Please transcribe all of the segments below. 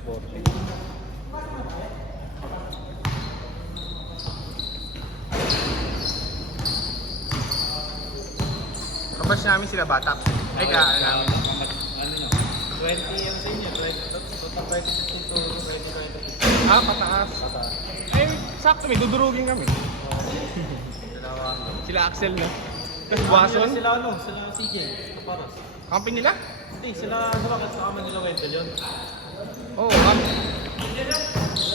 2040. Kabash namin sila bata. Ay, ano namin. Ano nyo? 20 yung sa inyo, 20 to 20. Ah, pataas. Ay, sakto may dudurugin kami. Sila Axel na. Tapos Buwason. Sila ano? Sila Sige, Kaparos. Company nila? Hindi, sila bakit kasama nila Wendell yun? Oo,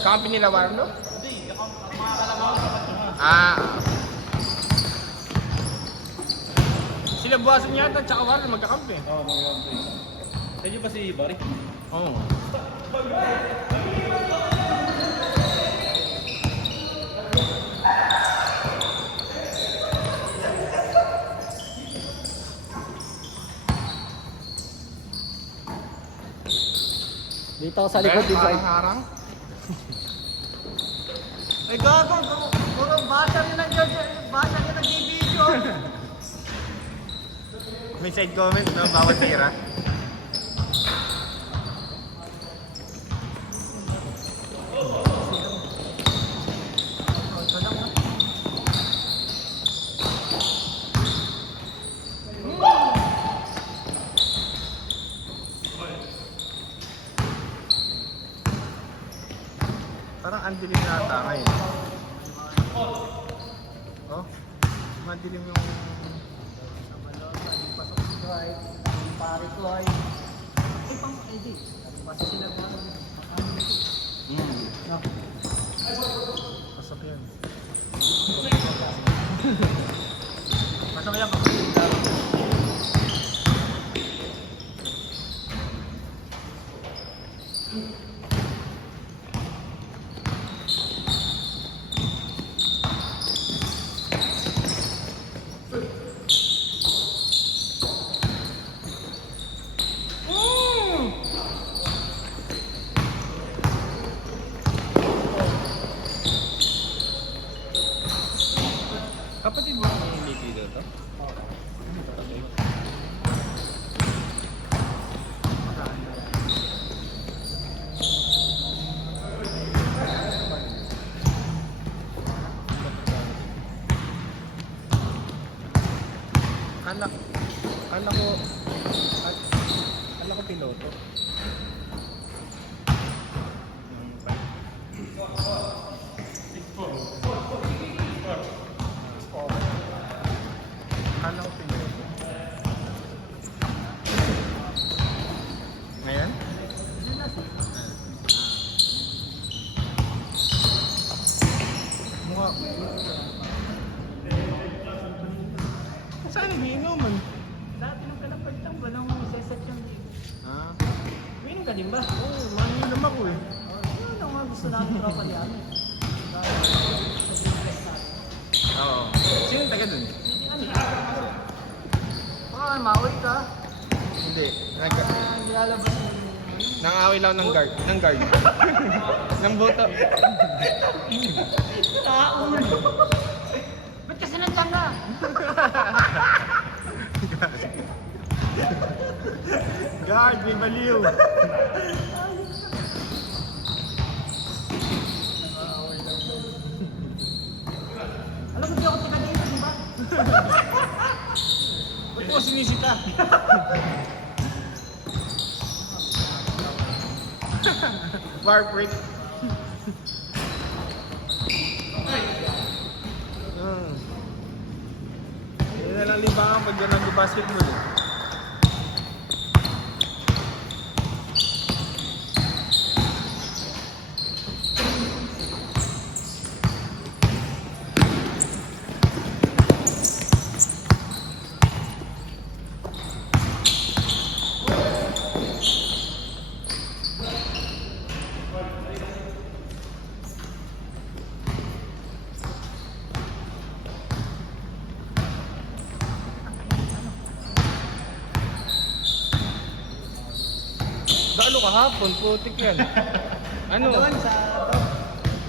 company nila Warlo? Hindi, mga kalabaw kapat nyo nga. Ah. Sila Buwason yata, tsaka Warlo magkakampi. Oo, mga Kaya ba si Barry? Oo. Dito ako sa likod din sa Harang. Ay gago, puro basa rin nag-video. May side comment, no? Bawal tira. Parang ang dilim na ata ngayon. Oh, madilim yung... Pare ko ay pang ID. Basta sila ko ano. No. Pasok yan. Basta kaya kapatid. Kapatid mo yung Nicky dito? Kala ko piloto. Kala ko piloto. Ngayon? Mukha. Saan nagiinuman? Dati nung kalapalitan ba nung set yung Ah. Winning ka din ba? Oo, maninom ako eh. Ano nga gusto natin kapalian? Oo. Sino yung taga dun? Baka maaway ka. Hindi. Nilalabas mo. Nangaway lang ng guard. Ng guard. Ng boto. Taon! Ba't kasi nandiyan ka? Guard, may baliw. Alam mo, di ako taga dito, di ba? Ba't mo sinisita? War break. Hindi na lang libangan pag yan nag-basketball eh. Gaano kahapon? Putik yan. Ano? Doon sa...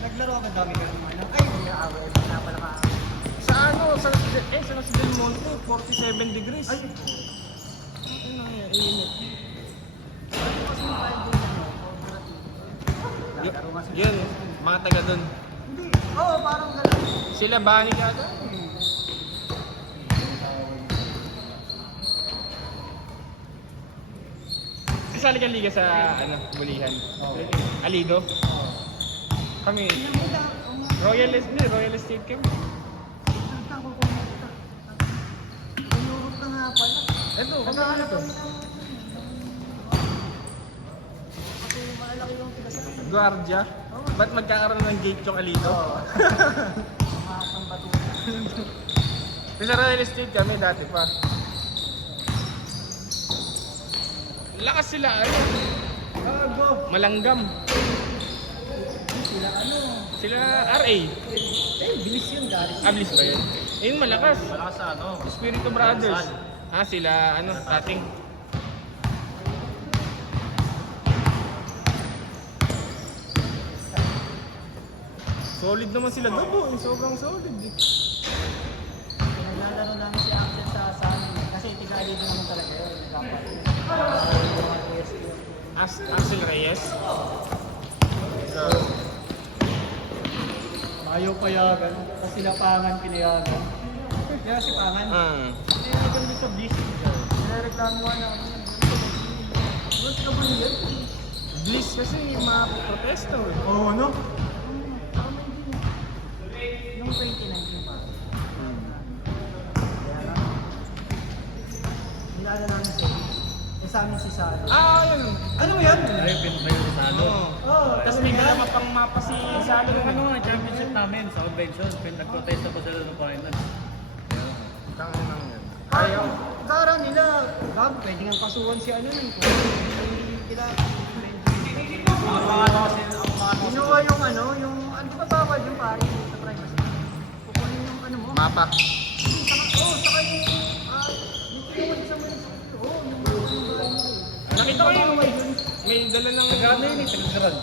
Naglaro ka dami ka naman. Ay, may away. Wala pala ka. Sa ano? Sa Del Monte, 47 degrees. Ay, Ano nangyari? Init. kasi yung tayo doon, ano, Yun, mga taga doon. Hindi. Oo, parang gano'n. Sila Bani yata. Sasali ka liga sa bulihan. Alido. Kami. Royal Estate kami. Pinurot na nga pala. Ito, Nag-aaral kami ng... Kasi malaki yung pinasal. Guardia. Ba't magkakaroon ng gate yung Alido? Makakang bato. Kasi sa Royal Estate kami dati pa. Lakas sila Gago. malanggam. Sila ano? Sila RA. Bilis yun, galing. Ablis ba yun? Ayun malakas. Malakas sa ano. Spirito Brothers. Sila dating. Solid naman sila doon. Sobrang solid. Naglalaro namin si Axel sa amin. Kasi tigali din naman talaga yun. Dapat. Axel Reyes. Ayaw payagan. Kasi lapangan pinayagan. Kaya si Pangan. Hindi naman dito sa Bliss. Nireklamo nga na. What's ka ba yun? Bliss kasi mga protesta. Oo, no? Nung 2019 pa. Kaya nga. Nilala namin siya. Sa amin si Salo. Yun. Ano mo yan? Ay, pinatayo sa ano. Oo. Tapos may kasama pang mapa si Salo. Ano nga, championship namin sa convention. Nag-protest ako sila ng final. Tangin lang yan. Ayaw. Gara nila. Gab, pwede nga kasuhan si ano nun. Kinuha yung ano, yung di ba bawal yung pare sa privacy? Kukunin yung ano mo. Mapa. Saka yung kinuha sa munisipyo. Nakita ko yung may dala ng Gano yun, pinagdaran.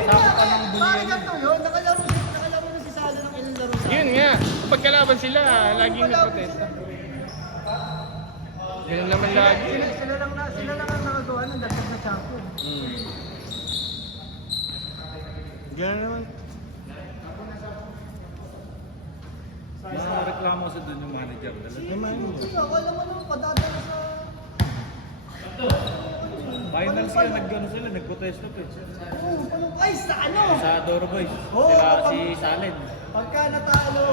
Tapos pa ng buliyan. Ganito yun, nakalaro na si Salo ng ilang laro sa Yun nga. Pagkalaban sila, laging nagprotesta. Ganun naman lagi. Sila lang ang nakagawa ng dagdag na champion. Ganun naman. Mga reklamo sa doon yung manager. Akala mo naman padadala sa... Final sila, nag-ano sila, nag-protest pa eh. Ay, sa ano? Sa Doro Boys. Oo, Sila pag- si Salen. Pagka natalo,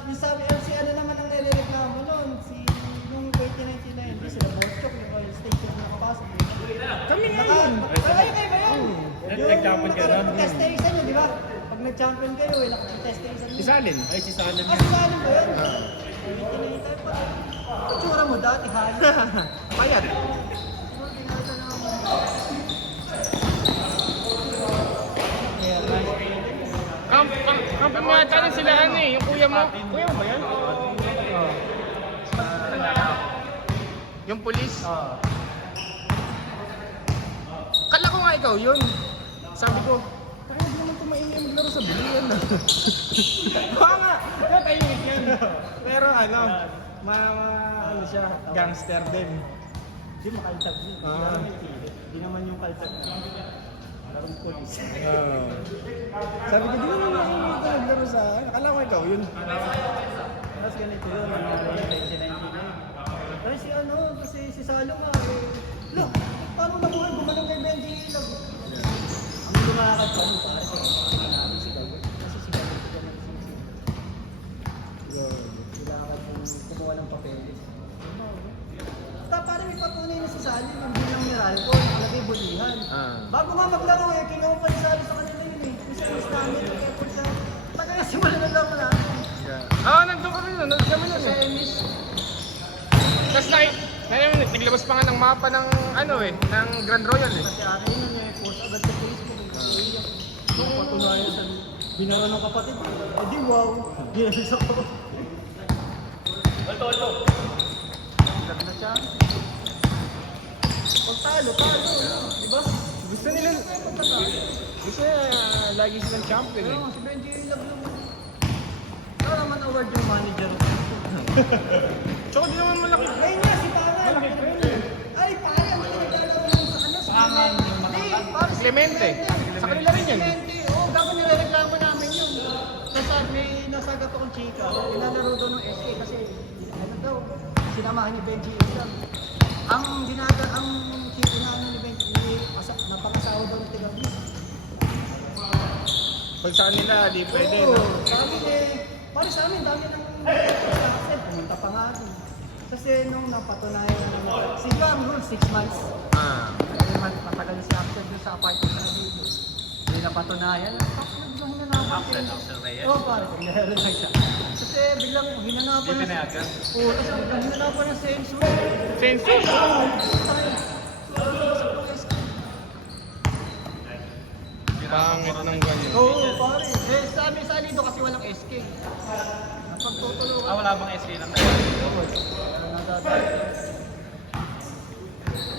yung sabi, si ano naman ang nirereklamo nun, nung 2019 na yun, di sila Boschok, yung Royal Station na kapasok. Kami nga yun. Ay, kayo ba yan? Nag-champion ka nun. Nag-testation nyo, di ba? Pag nag-champion kayo, nakapag-testation nyo. Isalin. Ay, si Salen Ah, yun. si Salo ba yun? 2019 tayo pa. Itsura mo dati, halos. Payat. Kampi mo yata rin sila yung kuya mo. Kuya mo ba yan? Yung pulis? Kala ko nga ikaw yun. Sabi ko, kaya di naman tumaingin maglaro sa bilian na. Baka nga, natahimik yan. Pero ano siya, gangster din. Hindi makaltag yun. Hindi naman yung kaltag na. Larong polis. Sabi ko, di naman nakinig ka naglaro sa akin. Akala ko ikaw yun. Tapos ganito yun, nangyari yung 2019 na yun. Pero kasi si Salo nga look, paano nabuhay gumanong kay Benji Ilag? Ang lumakad pa nung pare, kasi namin si Gago. Kasi si Gago, kailangan yung kumuha ng papeles. Pare, may patunay na si Salo, yung bilang ni Ralph, nalagay bulihan. Bago nga maglaro kinuha pa ni Salo sa kanila yun Kasi mas namin, kaya po siya, taga simula na laro namin. Nandun ka rin. Nandun kami nun Sa eh. Emis, Tapos naglabas pa nga ng mapa ng ng Grand Royal eh. kasi akin yun post agad sa Facebook. Yung patunayan sa binara ng kapatid. Di wow. Ginamit sa kapatid. Ito. Lag na siya. Pag talo. Diba? Gusto nila lagi silang champion eh. Si Benji Ilag lang. Ano naman award yung manager? Tsaka di naman malaki. Ayun nga, si Pangan. Ay, Pangan. Sa ano? Sa Pangan. Hindi, pare, si Clemente. Sa kanila rin nagkakato kong chika. Nilalaro daw ng SK kasi ano daw, sinamahan ni Benji Islam. Ang inaano ni Benji, napangasawa daw ng Tigabis. Pag sa kanila, di pwede, Oo, no? sabi pare sa amin, dami ng pumunta pa nga rin. Kasi nung napatunayan sila ang rule, 6 months. Ah. Kasi matagal na si Axel doon sa apartment na dito. Hindi napatunayan. Axel Reyes. Oo, pare, meron lang siya. Kasi biglang hinanapan Hindi pinayagan. Oo, kasi biglang hinanapan ng sensor. Census! Pangit ng ganyan. Oo, pare. Eh, sa amin sa dito kasi walang SK. Napagtutulungan. Wala bang SK ng tayo?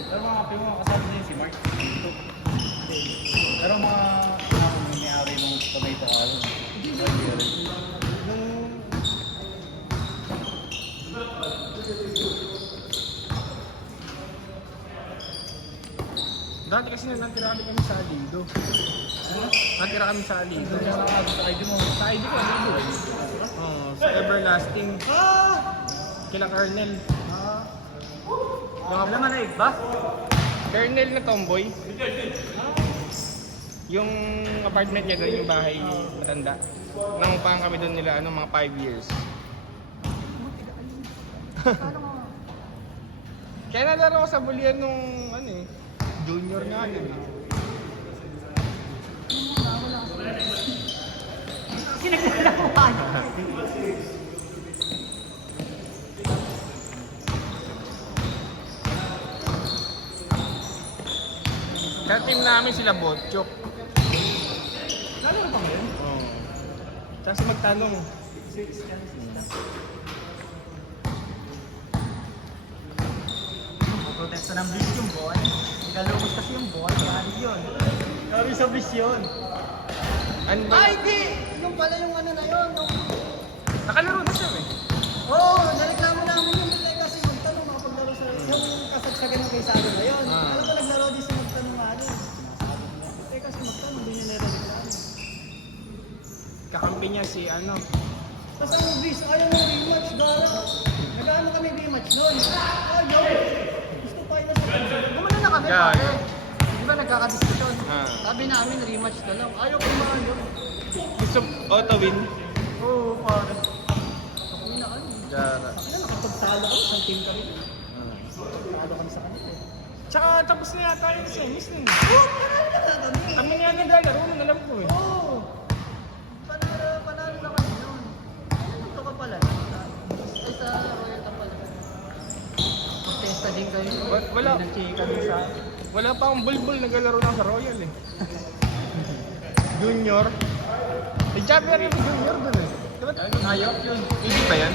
Pero mga kape mo, kasama na yun si Mark. Pero mga may-ari ng tomato island. Dati kasi natira kami sa Alido. Natira kami sa Alido. Sa ID mo. Sa ID ko, Alido. Sa Everlasting. Kila Colonel. Wala man na ba? Colonel na tomboy. Yung apartment niya doon, yung bahay matanda. Nangupahan kami doon nila, mga 5 years. Kaya nalaro ko sa bulian nung, junior nga yun. Sinagdalawan. Kaya team namin sila Botchok. Lalo na pa ngayon? Oo. Tapos magtanong. Protesta ng bis yung boy. Ikalumos kasi yung boy. Kaya yun. Kami sa bis yun. Ano ba? Ay, di! Yung pala yung ano na yun. Nakalaro na siya eh. Oo, nareklamo namin yun. Kasi magtanong makapaglaro sa yung kasagsagan ng kaysado na yun. Ah. Alam ko naglaro din siya magtanong nga rin. Kasi magtanong, hindi niya nare-reklamo. Kakampi niya si Tapos ang bis, ayaw ng rematch, gara. Nag-ano kami rematch doon. Ayaw. Gusto pa yun sa gumano na kami, Yeah. pare. Di ba nagkakadiskusyon? Ah. Sabi namin rematch na lang. Ayaw ko maano. gusto auto-win. Oo, pare. Ako na ano. Gara. Ako na nakapagtalo ako, isang team kami. Talo kami sa kanila. Tsaka tapos na yata yung semis na eh. Oo, panalo na kami. Kami nga naglalaro, alam ko eh. Oo. Panalo na kami noon. Ano ito ka pala? Ay, sa Royal ka pala. Protesta din kayo. Wala. Pinachika din sa akin. Wala pa akong bulbul naglalaro na sa Royal eh. Junior. Si Javier yung junior dun eh. Diba? Ayaw yun. Midget ba yan?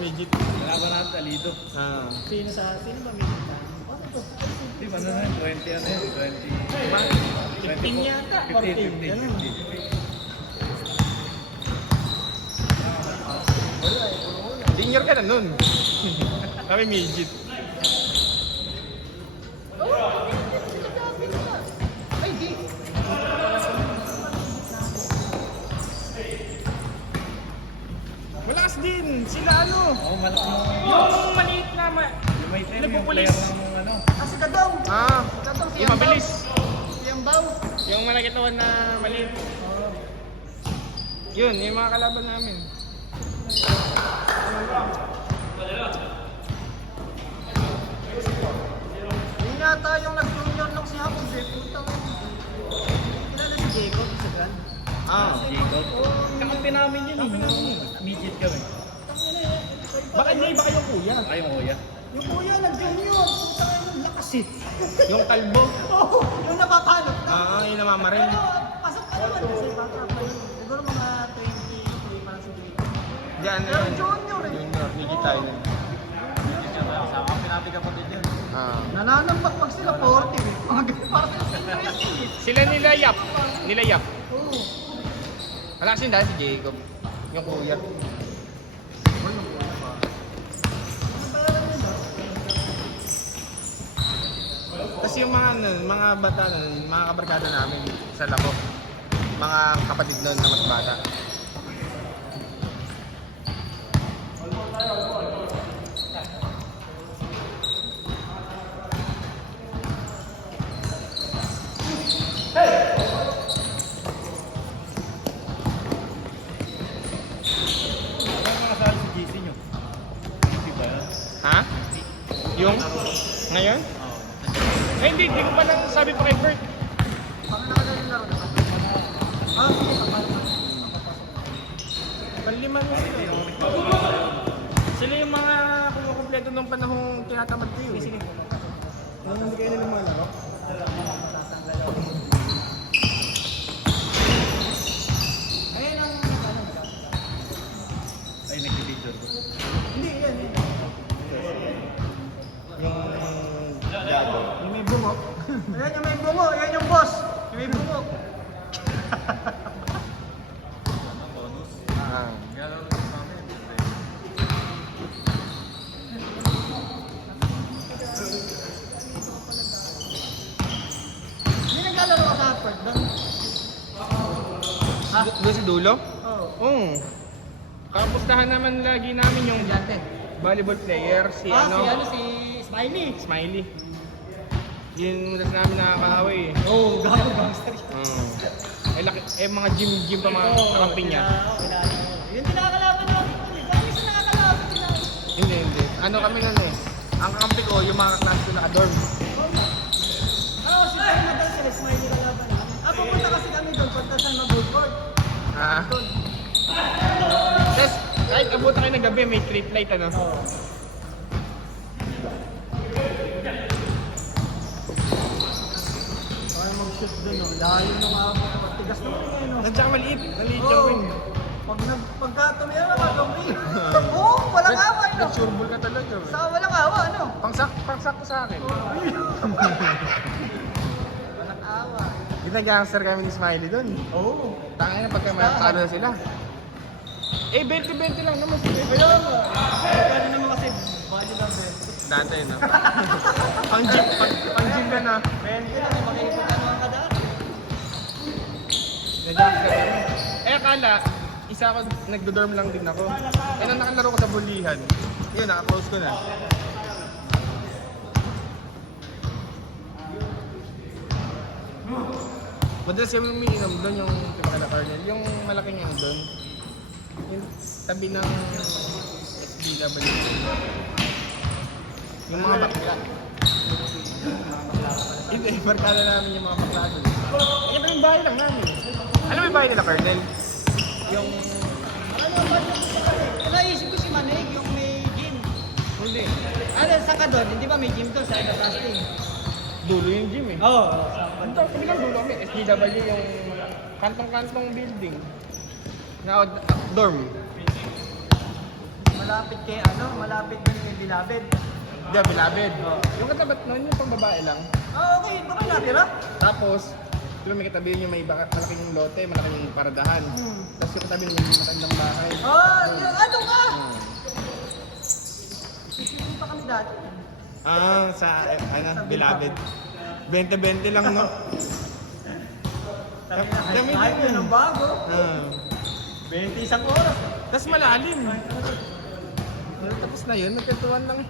Midget. Laban natin Alido. Sino ba may Di ba na 20 ano yun? 15 yata. 15. Ganun. Junior ka na nun. Kami midget. Ay, di. Malakas din. Sila Oo, malaki mo. yung maliit na Yung may team, yung Nagpupulis. player ng ano. Kasi kadong. Kadong yung mabilis. Siyambaw. Yung malakitawan na maliit. Yun, yung mga kalaban namin. Yun yata yung nag-junior nung si Hapon. Putang. Kilala si Jacob sa Gan. Jacob. Kakampi namin yun eh. Midget kami. Baka hindi, baka yung kuya. Ay, yung kuya. Yung kuya nag-junior. Putang ina, lakas eh. Yung kalbo. Oo, yung napapanot na. Yung namamaril. Pero, pasok pa naman kasi bata pa yun. Siguro mga 23 pa lang si Jacob. Diyan Pero junior eh. Junior, Nikita yun. Sa kampi natin kapatid yun. Nananampak pag sila 40 eh. Mga ganun, parang sila senior yan eh. Sila nilayap. Nilayap. Oo. Wala kasi dahil si Jacob. Yung kuya. Ano pangalan nila? Kasi yung mga bata nun, mga kabarkada namin sa lako. Mga kapatid nun na mas bata. Ano mga sali si GC nyo? Hindi ba yan? Ha? Yung? Ngayon? Oo. Eh, hindi ko pa lang sabi pa kay Bert. Paano nakagaling laro na? Ah, sige, kapal. Panlima na sila eh. Sila yung mga kumukompleto nung panahong tinatamad ko yun. Sige. Hindi kayo nila mga laro? Ayun ang Ay, nag-video ko. Hindi, yan. Yung may bumok. Ayan yung may bungo, yan yung boss. Yung may bungo. Ah. Hindi naglalaro ka sa Hartford doon? Ha? Doon sa dulo? Oo. Oo. Kapustahan naman lagi namin yung Estudyante. volleyball player, si Si Smiley. Smiley. Yun muna namin nakakaaway eh. Oo, gago gangster. Eh, mga gym pa mga kakampi niya. Yung tinakalaban natin. Gago sa nakakalaban nila. Hindi. Ano kami nun eh. Ang kakampi ko, yung mga klase ko naka-dorm. Oo, si Smiley na sila. Smiley kalaban namin. Pupunta kasi kami doon. Punta sa Mabulford. Ah. Tapos, kahit abot kayo ng gabi, may trip light ano. Oo. Kaya mag-shoot doon, no? Layo nung tigas naman yun, no? At saka maliit yung Oo. wing. Pagka tumiyan na, magkampi. Oo, walang awa, no? Nag-sureball ka talaga. Sa walang awa, ano? Pangsakto sa akin. Walang awa. Ginagangster kami ni Smiley doon. Oo. Tangin na pagka makakano na sila. Eh, 20-20 lang naman sila. Kaya nga. Pwede naman kasi body lang din. Dati, no? Pang gym ka na. Men, yun ang makikita ka naman kada. Nagangster kami. Eh, akala, isa ako, nagdo-dorm lang din ako. Eh, nung nakalaro ko sa bulihan, yun, naka-close ko na. Madalas yung umiinom doon yung Tipakala Cornell, yung malaking ano doon. Yung tabi ng SBW. Yung mga bakla. Hindi, markala namin yung mga bakla doon. Yan yung bahay lang namin. Alam mo yung bahay nila, Colonel? Yung... Ano ba yung naisip ko si Manig, yung may gym. Hindi. Ano, saan ka doon? Hindi ba may gym doon sa Casting? Dulo yung gym eh. Oo. Kami lang dulo kami. SBW yung kantong-kantong building. Na dorm. Malapit kay ano, malapit doon kay Bilabed. Hindi, bilabed. Yung katabat nun, yung pang babae lang. Ah, okay. Baka natira? Tapos, doon may katabi yung may malaking lote, malaking paradahan. Tapos yung katabi yung may matandang bahay. Oh, ano ka? Hmm. Sisipin pa kami dati. Ah, sa, bilabed. 20-20 lang, no? Sabi na, Dami kahit din. yun ang bago. Ah. 21 oras. Tapos malalim. Tapos na yun, nagkatuan lang.